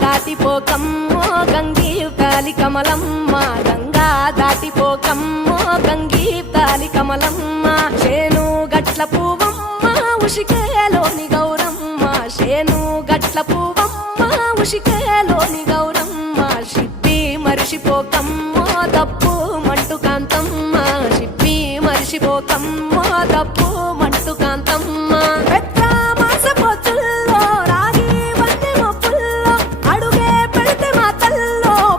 దాటిపోకమ్మో గంగీతాలి కమలమ్మ, గంగా దాటిపోకమ్మో గంగీతాలి కమలమ్మ. శేను గట్ల పువ్వమ్మ ఉషికేలోని గౌరమ్మ, శేను గట్ల పువ్వమ్మ ఉషికేలోని గౌరమ్మ. షిప్పి మరిషిపోకమ్మో తప్పు మంటు కాంతమ్మ, షిప్పి మరిషిపోకమ్మో తప్పు మంటు కాంతమ్మ.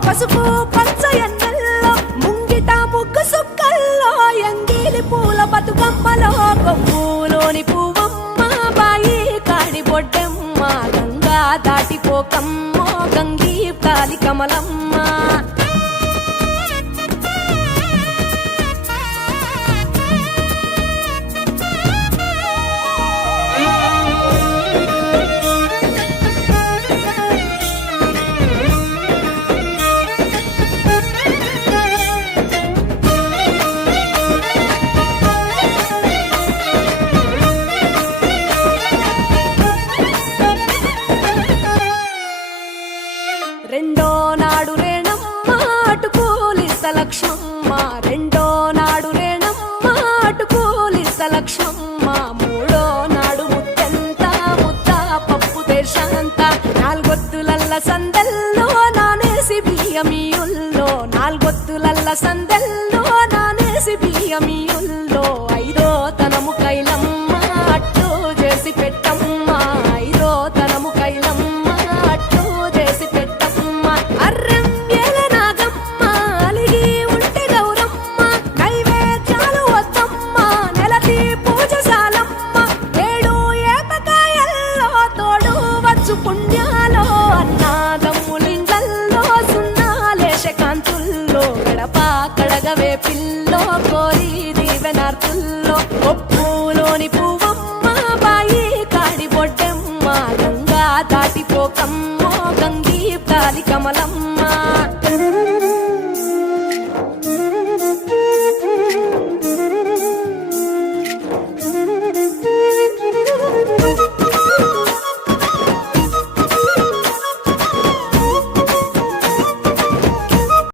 పసుపు పచ్చ ఎన్నెల్లో ముంగిట ముగ్గు సుక్కల్లో ఎంగిలి పూల బతుకమ్మలో కొమ్ములోని పువ్వమ్మ బాయి కాడి బొడ్డెమ్మ, గంగా దాటిపోకమ్మో గంగీతాలి కమలమ్మ. రెండో నాడు రేణమ్మ అటుకూలిస్త లక్ష్మమ్మ, రెండో నాడు రేణమ్మ అటుకూలిస్త లక్ష్మమ్మ. మూడో నాడు ముద్దెంత ముద్ద పప్పు దేశంత, నాలుగొత్తులల్ల సందెల్లో నానేసి బియ్యమియుల్లో, నాలుగొత్తులల్ల సందెల్లో నానేసి బియ్యమియుల్లో. ఐదో తనము కైలమ్మ అట్టు చేసి పెట్టమ్మ, ఐదో తనము కైలమ్మ అట్టు చేసి పెట్టమ్మ. అర్రం ఏల నాగమ్మ అలిగి ఉంటే గౌరమ్మ, నైవేద్యాలు వద్దమ్మ నెలతి పూజశాలమ్మ. ఏడు ఏపకాయల్లో తోడు వచ్చు పుణ్యాలో, అన్నాదమ్ములింగల్లో సున్నాలేశ కాంతుల్లో. గడప కడగవే పిల్లో కోరి దీవెనార్తుల్లో, ఒప్పులోని పువ్వమ్మ బాయి కాడి బొడ్డెమ్మ, గంగా దాటిపోకమ్మో గంగీతాలి కమలమ్మ.